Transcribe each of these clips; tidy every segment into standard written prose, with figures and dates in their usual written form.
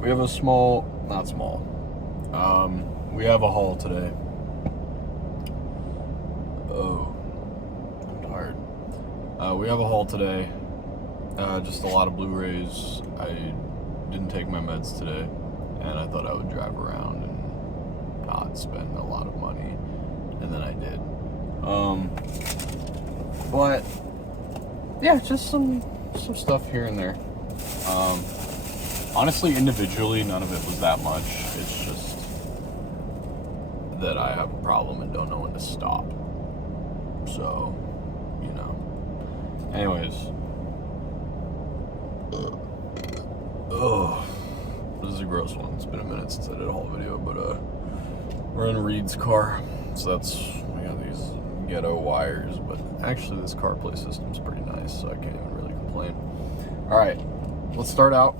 We have a not small. We have a haul today. Oh, I'm tired. We have a haul today. Just a lot of Blu-rays. I didn't take my meds today, and I thought I would drive around and not spend a lot of money, and then I did. But yeah, just some stuff here and there. Honestly, individually, none of it was that much. It's just that I have a problem and don't know when to stop. So, you know. Anyways. Oh, this is a gross one. It's been a minute since I did a whole video, but we're in Reed's car. So we got these ghetto wires, but actually this CarPlay system's pretty nice, so I can't even really complain. All right, let's start out.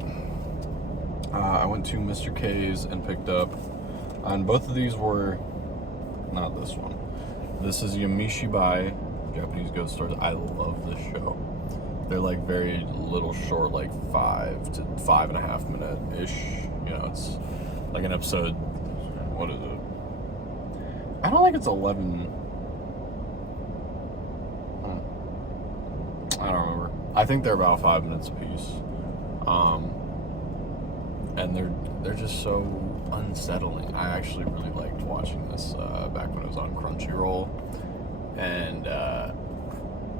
I went to Mr. K's and picked up, and both of these were, not this one. This is Yamishibai, Japanese ghost stories. I love this show. They're like very little short, like 5 to 5.5 minute-ish. You know, it's like an episode, what is it? I don't think it's 11. I don't remember. I think they're about 5 minutes apiece. And they're just so unsettling. I actually really liked watching this back when it was on Crunchyroll. And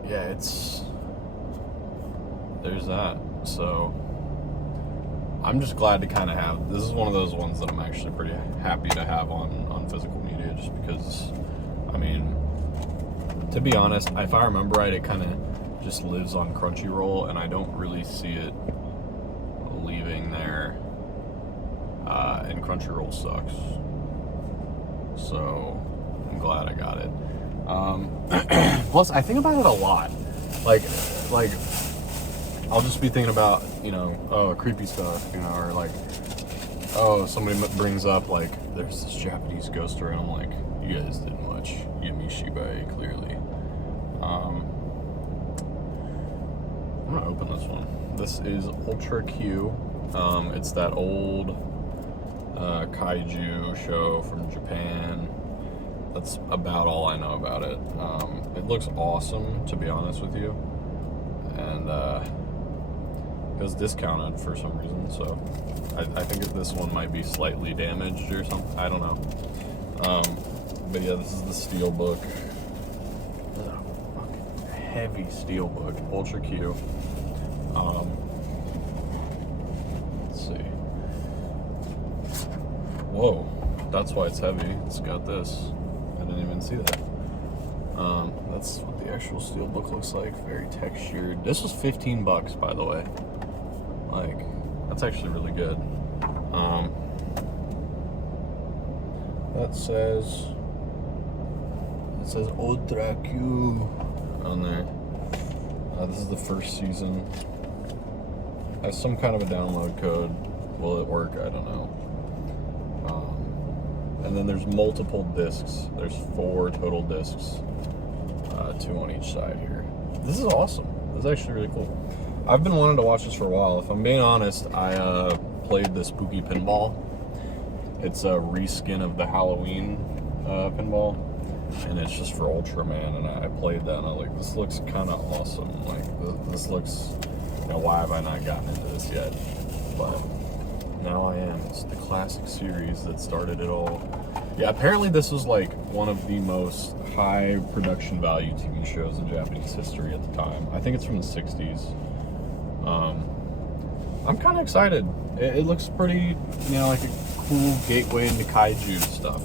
yeah, there's that. So I'm just glad to kind of have, this is one of those ones that I'm actually pretty happy to have on physical media, just because, I mean, to be honest, if I remember right, it kind of just lives on Crunchyroll, and I don't really see it leaving there, and Crunchyroll sucks. So I'm glad I got it. Plus, I think about it a lot. Like I'll just be thinking about, you know, creepy stuff, you know, or like, somebody brings up, like, there's this Japanese ghost story, and I'm like, you guys didn't watch Yamishibai, clearly. I'm gonna open this one. This is Ultra Q. It's that old kaiju show from Japan. That's about all I know about it. It looks awesome, to be honest with you. And it was discounted for some reason, so I think this one might be slightly damaged or something. I don't know. But yeah, this is the Steelbook. Fucking heavy Steelbook, Ultra Q. Let's see. Whoa, that's why it's heavy. It's got this. I didn't even see that. That's what the actual Steelbook looks like. Very textured. This was $15, by the way. Like, that's actually really good. It says Ultra Q on there. This is the first season. Has some kind of a download code. Will it work? I don't know. And then there's multiple discs. There's 4 total discs, 2 on each side here. This is awesome. This is actually really cool. I've been wanting to watch this for a while. If I'm being honest, I played the Spooky Pinball. It's a reskin of the Halloween pinball, and it's just for Ultraman. And I played that, and I was like, this looks kind of awesome. Like, this looks, you know, why have I not gotten into this yet? But now I am. It's the classic series that started it all. Yeah, apparently this was like one of the most high production value TV shows in Japanese history at the time. I think it's from the 60s. I'm kind of excited. It looks pretty, you know, like a cool gateway into kaiju stuff,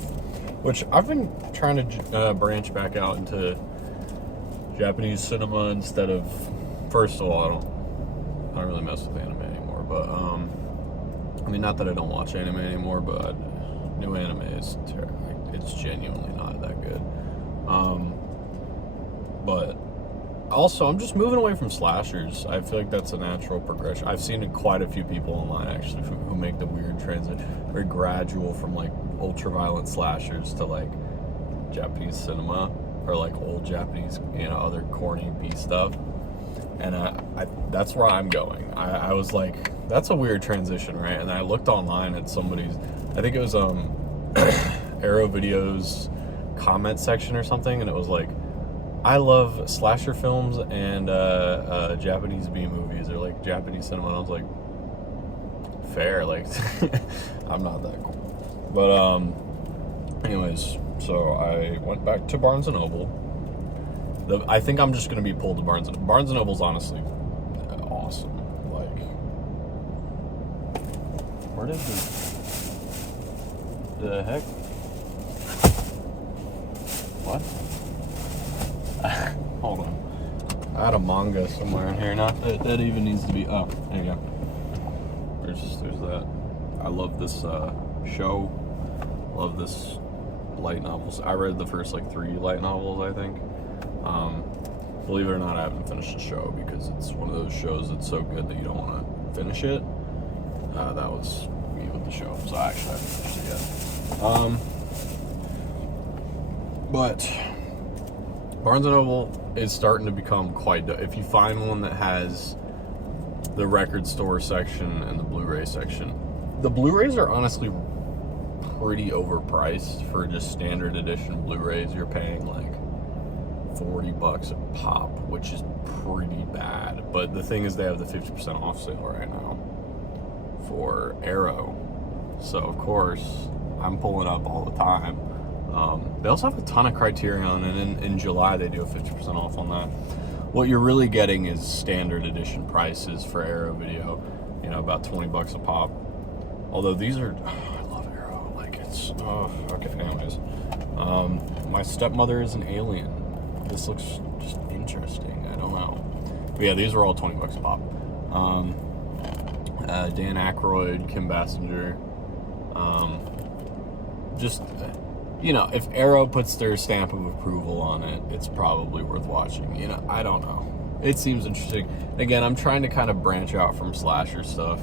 which I've been trying to branch back out into Japanese cinema instead of, first of all, I don't really mess with anime anymore, but I mean, not that I don't watch anime anymore, but new anime is it's genuinely not that good. But also, I'm just moving away from slashers. I feel like that's a natural progression. I've seen quite a few people online, actually, who make the weird transition, very gradual, from like ultra-violent slashers to like Japanese cinema, or like old Japanese, you know, other corny B stuff. And that's where I'm going. I was like, that's a weird transition, right? And I looked online at somebody's, I think it was Arrow Video's comment section or something, and it was like, I love slasher films and Japanese B movies, or like Japanese cinema. And I was like, fair, like I'm not that cool. But anyways, so I went back to Barnes and Noble. I think I'm just gonna be pulled to Barnes and Noble's honestly awesome. Like, where did the heck? What? Hold on. I had a manga somewhere in here. Not that even needs to be. Oh, there you go. There's that. I love this show. Love this light novels. I read the first like 3 light novels, I think. Believe it or not, I haven't finished the show because it's one of those shows that's so good that you don't want to finish it. That was me with the show, so I actually haven't finished it yet. But Barnes & Noble is starting to become quite... If you find one that has the record store section and the Blu-ray section, the Blu-rays are honestly pretty overpriced for just standard edition Blu-rays. You're paying like $40 a pop, which is pretty bad. But the thing is, they have the 50% off sale right now for Arrow, so of course I'm pulling up all the time. They also have a ton of Criterion, and in July they do a 50% off on that. What you're really getting is standard edition prices for Arrow Video, you know, about $20 a pop. Although these are, I love Arrow, like it's, okay, anyways. My Stepmother is an Alien. This looks just interesting, I don't know. But yeah, these were all $20 a pop. Dan Aykroyd, Kim Basinger, just, you know, if Arrow puts their stamp of approval on it, it's probably worth watching. You know, I don't know. It seems interesting. Again, I'm trying to kind of branch out from slasher stuff.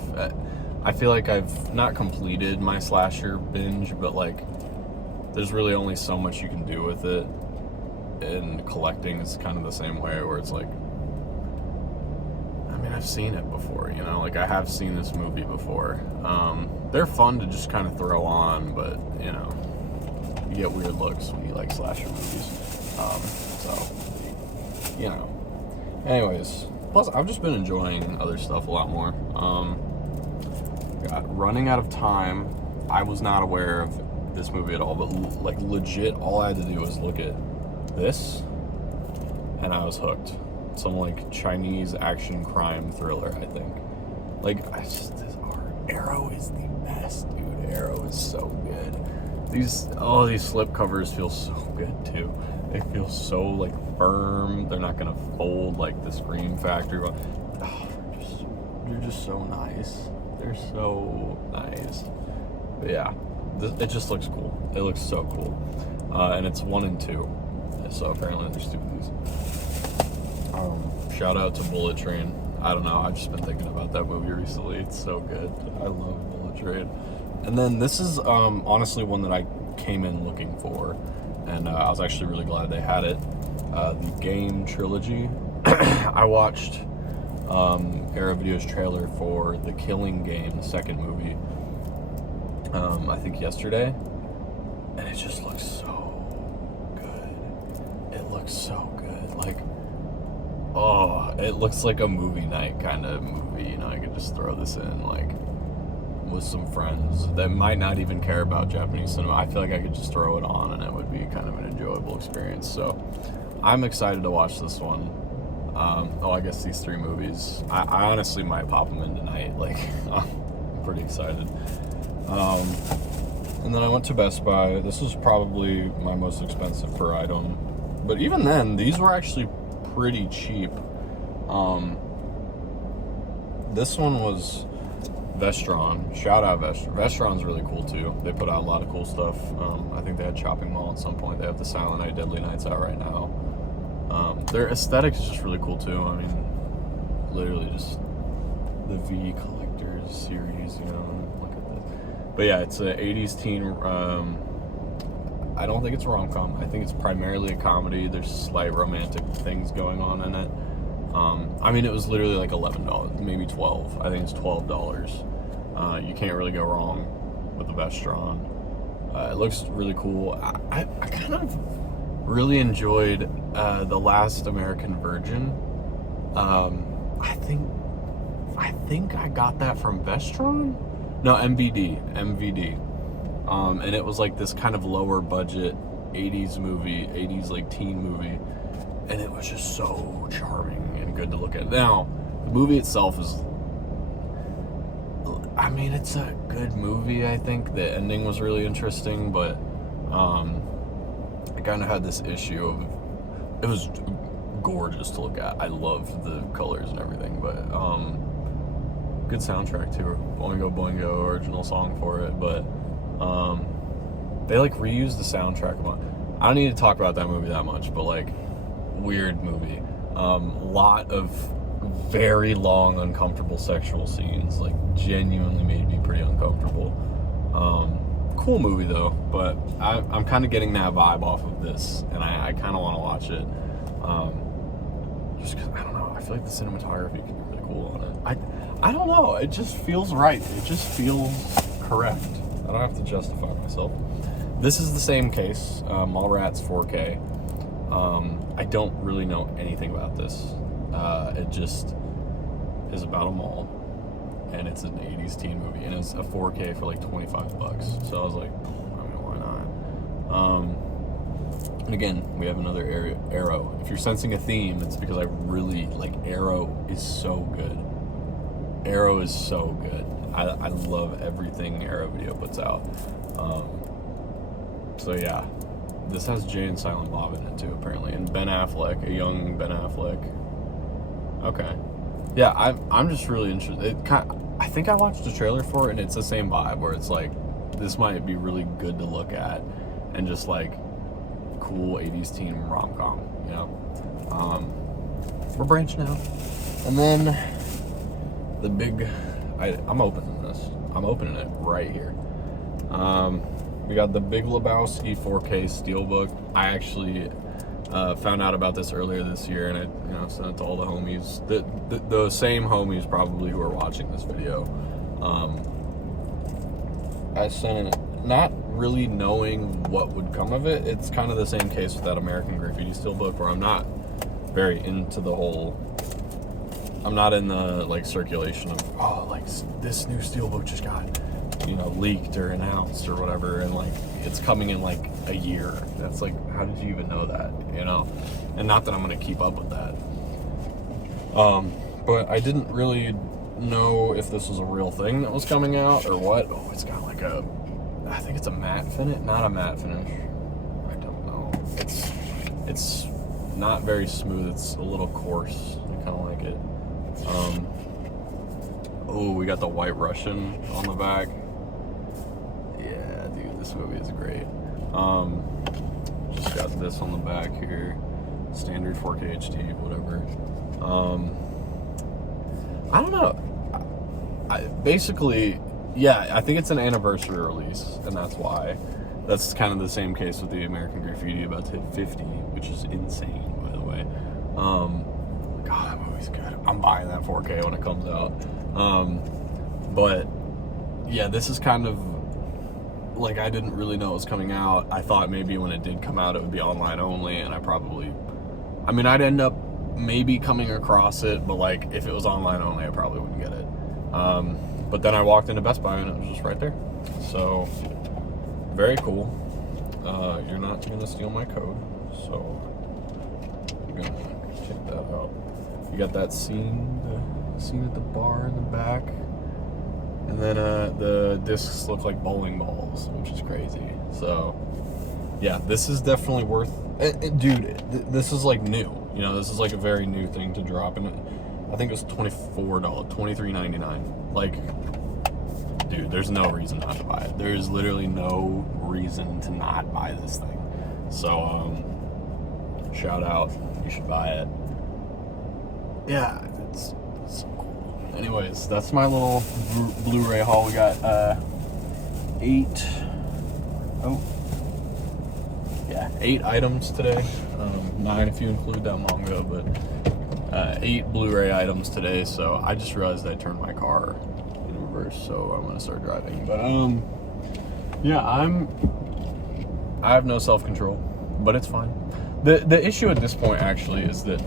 I feel like I've not completed my slasher binge, but like, there's really only so much you can do with it. And collecting is kind of the same way, where it's like, I mean, I've seen it before, you know, like I have seen this movie before. They're fun to just kind of throw on, but you know, you get weird looks when you like slasher movies. So, you know. Anyways, plus I've just been enjoying other stuff a lot more. Running out of time. I was not aware of this movie at all, but like legit, all I had to do was look at this, and I was hooked. Some like Chinese action crime thriller, I think. Like, this art. Arrow is the best, dude. Arrow is so good. These slip covers feel so good too. They feel so like firm. They're not gonna fold like the Scream Factory. But they're just so nice. They're so nice. But yeah, it just looks cool. It looks so cool, and it's 1 and 2. So apparently there's 2 of these. Shout out to Bullet Train. I don't know. I've just been thinking about that movie recently. It's so good. I love Bullet Train. And then this is honestly one that I came in looking for, and I was actually really glad they had it. The Game trilogy. I watched Arrow Video's trailer for The Killing Game, the second movie, I think yesterday, and it just looks so good. It looks so good. Like, oh, it looks like a movie night kind of movie. You know, I could just throw this in like with some friends that might not even care about Japanese cinema. I feel like I could just throw it on and it would be kind of an enjoyable experience. So I'm excited to watch this one. I guess these 3 movies, I honestly might pop them in tonight. Like, I'm pretty excited. And then I went to Best Buy. This was probably my most expensive per item, but even then, these were actually pretty cheap. This one was Vestron. Shout out Vestron. Vestron's really cool too. They put out a lot of cool stuff. I think they had Chopping Mall at some point. They have the Silent Night, Deadly Nights out right now. Their aesthetic is just really cool too. I mean, literally just the V Collectors series, you know. Look at this. But yeah, it's a 80s teen. I don't think it's a rom-com. I think it's primarily a comedy. There's slight romantic things going on in it. I mean, it was literally like $11, maybe $12. I think it's $12. You can't really go wrong with the Vestron. It looks really cool. I kind of really enjoyed The Last American Virgin. I think I got that from Vestron? No, MVD. And it was like this kind of lower budget 80s movie, 80s like teen movie. And it was just so charming and good to look at. Now, the movie itself is, I mean, it's a good movie, I think. The ending was really interesting, but I kind of had this issue of, it was gorgeous to look at. I love the colors and everything, but good soundtrack too. Boingo Boingo, original song for it, but they like reused the soundtrack. I don't need to talk about that movie that much, but like, weird movie. Lot of very long, uncomfortable sexual scenes, like genuinely made me pretty uncomfortable. Cool movie though, but I'm kind of getting that vibe off of this, and I kind of want to watch it. Just because, I don't know, I feel like the cinematography could be really cool on it. I don't know, it just feels right. It just feels correct. I don't have to justify myself. This is the same case, Mallrats 4K. I don't really know anything about this. It just is about a mall, and it's an 80s teen movie, and it's a 4K for like $25. So I was like, I mean, why not? And again, we have another Arrow. If you're sensing a theme, it's because I really like Arrow is so good. Arrow is so good. I love everything Arrow Video puts out. So yeah, this has Jay and Silent Bob in it too, apparently, and Ben Affleck, a young Ben Affleck. Okay, yeah, I'm just really interested. I think I watched the trailer for it, and it's the same vibe where it's like, this might be really good to look at, and just like cool 80s teen rom-com, you know. We're branching out, and then the big. I'm opening this. I'm opening it right here. We got the Big Lebowski 4K Steelbook. I actually found out about this earlier this year, and I sent it to all the homies. The same homies probably who are watching this video. I sent it not really knowing what would come of it. It's kind of the same case with that American Graffiti Steelbook, where I'm not very into the whole. I'm not in the like circulation of like this new Steelbook just got leaked or announced or whatever, and like it's coming in like a year. That's like, how did you even know that? And not that I'm gonna keep up with that. But I didn't really know if this was a real thing that was coming out or what. Oh, it's got like I think it's a matte finish, not a matte finish. I don't know. It's not very smooth. It's a little coarse. I kind of like it. Oh, we got the White Russian on the back. Yeah, dude, this movie is great. Just got this on the back here. Standard 4K HD, whatever. I don't know. Basically, yeah, I think it's an anniversary release, and that's why. That's kind of the same case with the American Graffiti, about to hit 50, which is insane, by the way. God, that movie's good. I'm buying that 4K when it comes out. But yeah, this is kind of like, I didn't really know it was coming out. I thought maybe when it did come out, it would be online only, and I'd end up maybe coming across it, but like if it was online only, I probably wouldn't get it. But then I walked into Best Buy and it was just right there. So very cool. You're not gonna steal my code, so you're gonna check that out. You got that scene at the bar in the back, and then the discs look like bowling balls, which is crazy. So yeah, this is definitely worth it, dude. This is like new. This is like a very new thing to drop, and I think it was $24, $23.99. Like, dude, there's no reason not to buy it. There is literally no reason to not buy this thing. So shout out, you should buy it. Yeah, it's so cool. Anyways, that's my little Blu-ray haul. We got 8 items today. 9 if you include that manga, but 8 Blu-ray items today, so I just realized I turned my car in reverse, so I'm gonna start driving. But yeah, I have no self-control, but it's fine. The issue at this point actually is that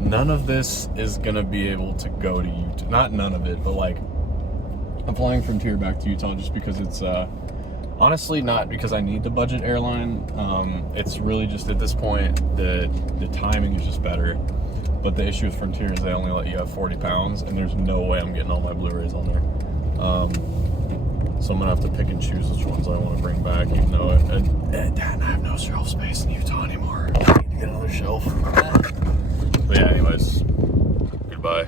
none of this is gonna be able to go to Utah. Not none of it, but like I'm flying Frontier back to Utah just because it's honestly not because I need the budget airline. It's really just at this point the timing is just better. But the issue with Frontier is they only let you have 40 pounds, and there's no way I'm getting all my Blu-rays on there. So I'm gonna have to pick and choose which ones I want to bring back, even though I have no shelf space in Utah anymore. I need to get another shelf. But yeah, anyways, goodbye.